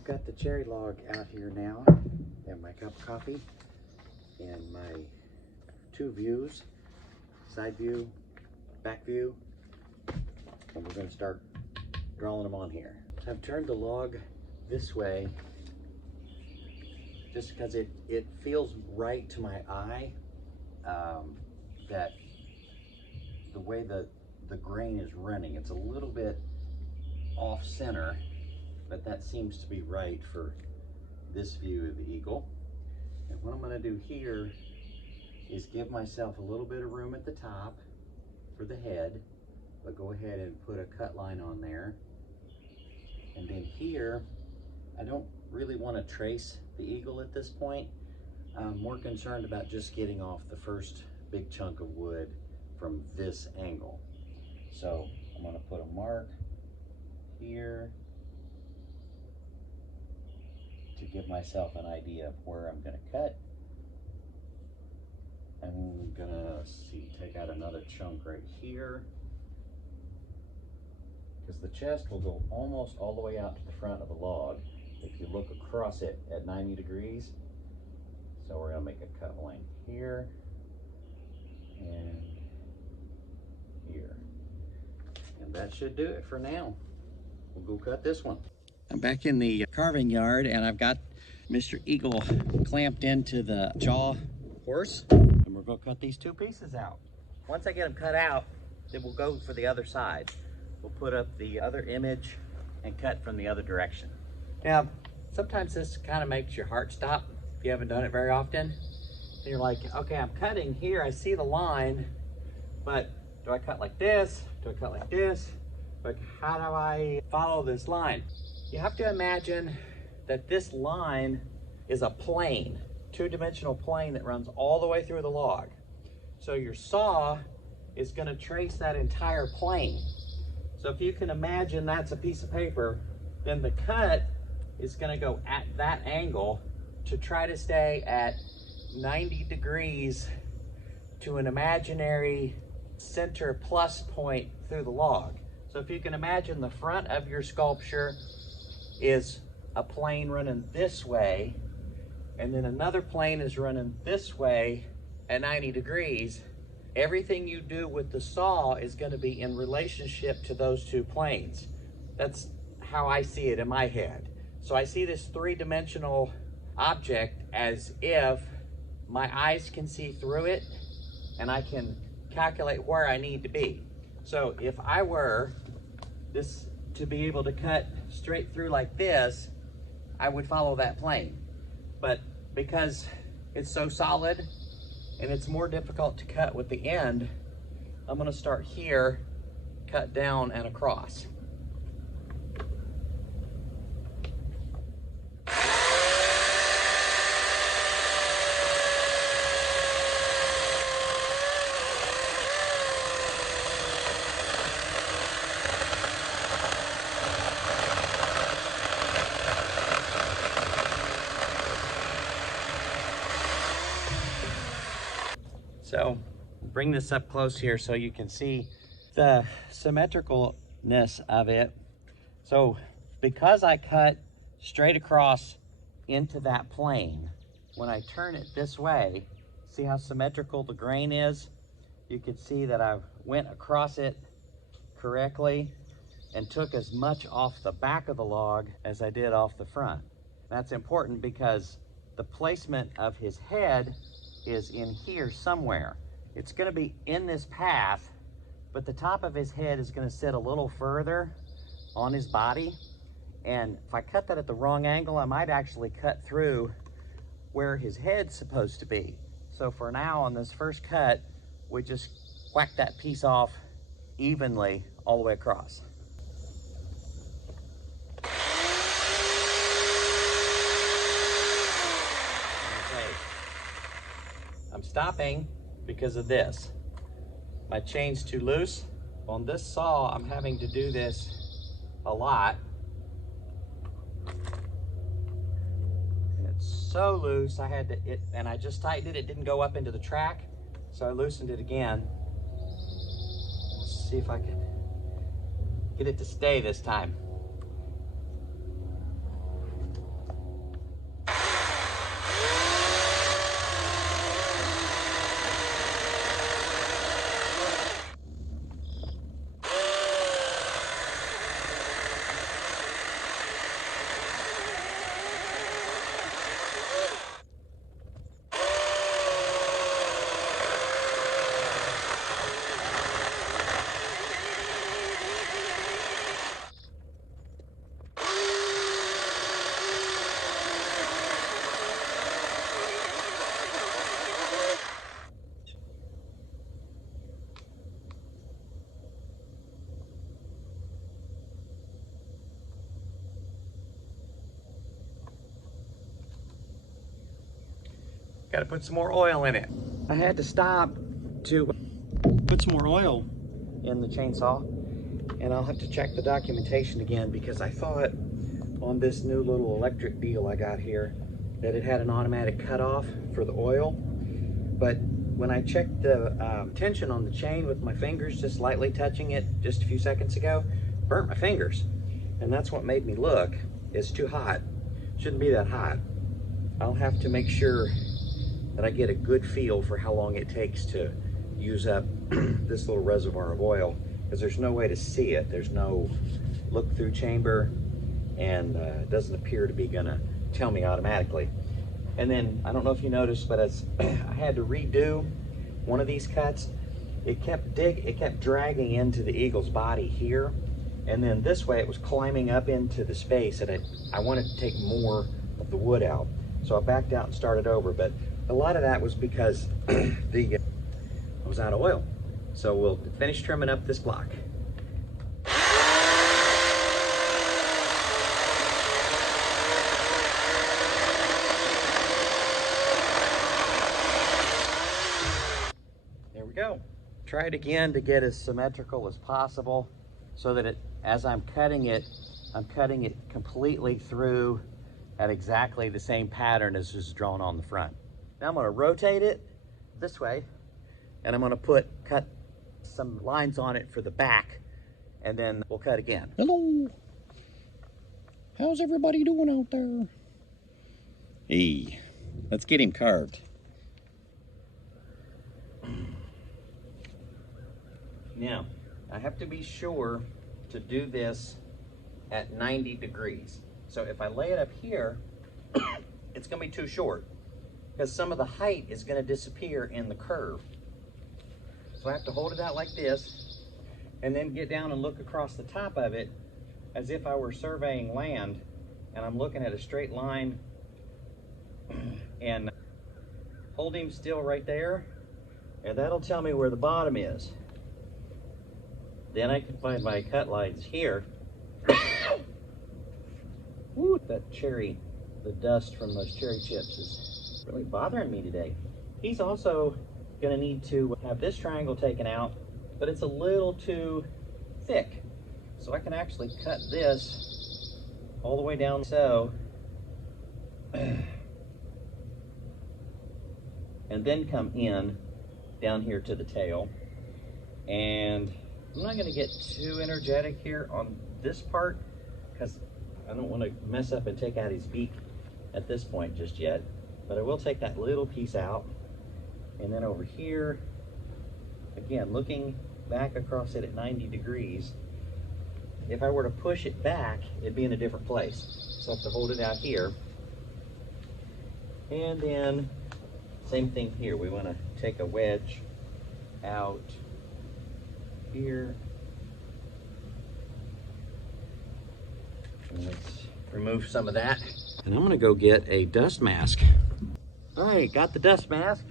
I've got the cherry log out here now, and my cup of coffee, and my two views, side view, back view, and we're going to start drawing them on here. I've turned the log this way just because it feels right to my eye, that the way the grain is running, it's a little bit off center, but that seems to be right for this view of the eagle. And what I'm going to do here is give myself a little bit of room at the top for the head, but go ahead and put a cut line on there. And then here, I don't really want to trace the eagle at this point. I'm more concerned about just getting off the first big chunk of wood from this angle. So I'm going to put a mark here to give myself an idea of where I'm going to cut. I'm going to take out another chunk right here, because the chest will go almost all the way out to the front of the log if you look across it at 90 degrees. So we're going to make a cut line here and here. And that should do it for now. We'll go cut this one. I'm back in the carving yard, and I've got Mr. Eagle clamped into the jaw horse, and we're going to cut these two pieces out. Once I get them cut out, then we'll go for the other side. We'll put up the other image and cut from the other direction. Now, sometimes this kind of makes your heart stop if you haven't done it very often. And you're like, okay, I'm cutting here, I see the line, but do I cut like this? Do I cut like this? Like, how do I follow this line? You have to imagine that this line is a plane, two-dimensional plane that runs all the way through the log. So your saw is going to trace that entire plane. So if you can imagine that's a piece of paper, then the cut is going to go at that angle to try to stay at 90 degrees to an imaginary center plus point through the log. So if you can imagine, the front of your sculpture is a plane running this way, and then another plane is running this way at 90 degrees. Everything you do with the saw is going to be in relationship to those two planes. That's how I see it in my head. So I see this three-dimensional object as if my eyes can see through it, and I can calculate where I need to be. So if I were this to be able to cut straight through like this, I would follow that plane. But because it's so solid and it's more difficult to cut with the end, I'm going to start here, cut down and across. So bring this up close here so you can see the symmetricalness of it. So because I cut straight across into that plane, when I turn it this way, see how symmetrical the grain is? You can see that I went across it correctly and took as much off the back of the log as I did off the front. That's important because the placement of his head is in here somewhere. It's going to be in this path, but the top of his head is going to sit a little further on his body. And if I cut that at the wrong angle, I might actually cut through where his head's supposed to be. So for now, on this first cut, we just whack that piece off evenly all the way across. I'm stopping because of this. My chain's too loose. On this saw, I'm having to do this a lot. And it's so loose, I had to, and I just tightened it, it didn't go up into the track, so I loosened it again. Let's see if I can get it to stay this time. Got to put some more oil in it. I had to stop to put some more oil in the chainsaw, and I'll have to check the documentation again because I thought on this new little electric deal I got here that it had an automatic cutoff for the oil. But when I checked the tension on the chain with my fingers, just lightly touching it just a few seconds ago, burnt my fingers. And that's what made me look. It's too hot. Shouldn't be that hot. I'll have to make sure that I get a good feel for how long it takes to use up this little reservoir of oil, because there's no way to see it. There's no look-through chamber, and it doesn't appear to be gonna tell me automatically. And then, I don't know if you noticed, but as I had to redo one of these cuts, it kept dragging into the eagle's body here, and then this way it was climbing up into the space, and I wanted to take more of the wood out. So I backed out and started over, but a lot of that was because I was out of oil. So we'll finish trimming up this block. There we go. Try it again to get as symmetrical as possible so that as I'm cutting it completely through at exactly the same pattern as is drawn on the front. Now I'm going to rotate it this way, and I'm going to cut some lines on it for the back, and then we'll cut again. Hello. How's everybody doing out there? Hey, let's get him carved. Now, I have to be sure to do this at 90 degrees. So if I lay it up here, it's going to be too short because some of the height is going to disappear in the curve. So I have to hold it out like this and then get down and look across the top of it as if I were surveying land, and I'm looking at a straight line, and hold him still right there, and that'll tell me where the bottom is. Then I can find my cut lines here. Ooh, the dust from those cherry chips is really bothering me today. He's also gonna need to have this triangle taken out, but it's a little too thick. So I can actually cut this all the way down so, and then come in down here to the tail. And I'm not gonna get too energetic here on this part because I don't want to mess up and take out his beak at this point just yet, but I will take that little piece out. And then over here, again, looking back across it at 90 degrees, if I were to push it back, it'd be in a different place. So I have to hold it out here. And then, same thing here. We want to take a wedge out here. Let's remove some of that. And I'm gonna go get a dust mask. All right, got the dust mask.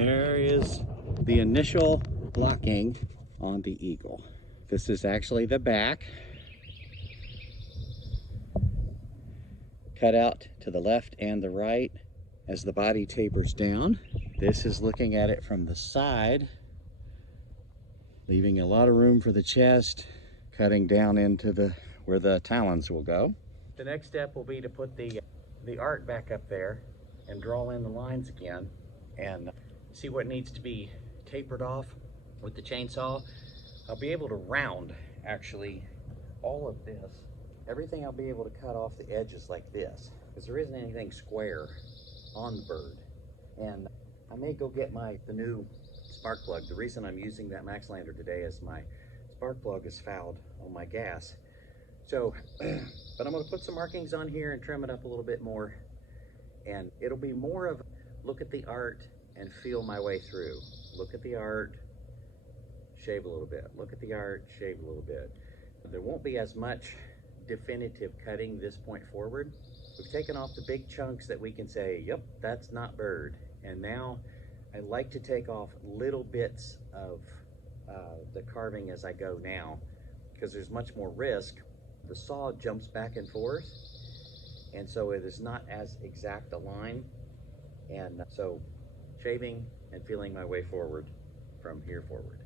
There is the initial blocking on the Eagle. This is actually the back, cut out to the left and the right as the body tapers down. This is looking at it from the side, leaving a lot of room for the chest, cutting down into where the talons will go. The next step will be to put the art back up there and draw in the lines again and see what needs to be tapered off with the chainsaw. I'll be able to round actually all of this. Everything I'll be able to cut off the edges like this, because there isn't anything square on the bird. And I may go get the new spark plug. The reason I'm using that Maxlander today is my spark plug is fouled on my gas. So, but I'm gonna put some markings on here and trim it up a little bit more. And it'll be more of look at the art and feel my way through. Look at the art, shave a little bit. Look at the art, shave a little bit. There won't be as much definitive cutting this point forward. We've taken off the big chunks that we can say, yep, that's not bird. And now I like to take off little bits of the carving as I go now, because there's much more risk. The saw jumps back and forth, and so it is not as exact a line. And so shaving and feeling my way forward from here forward.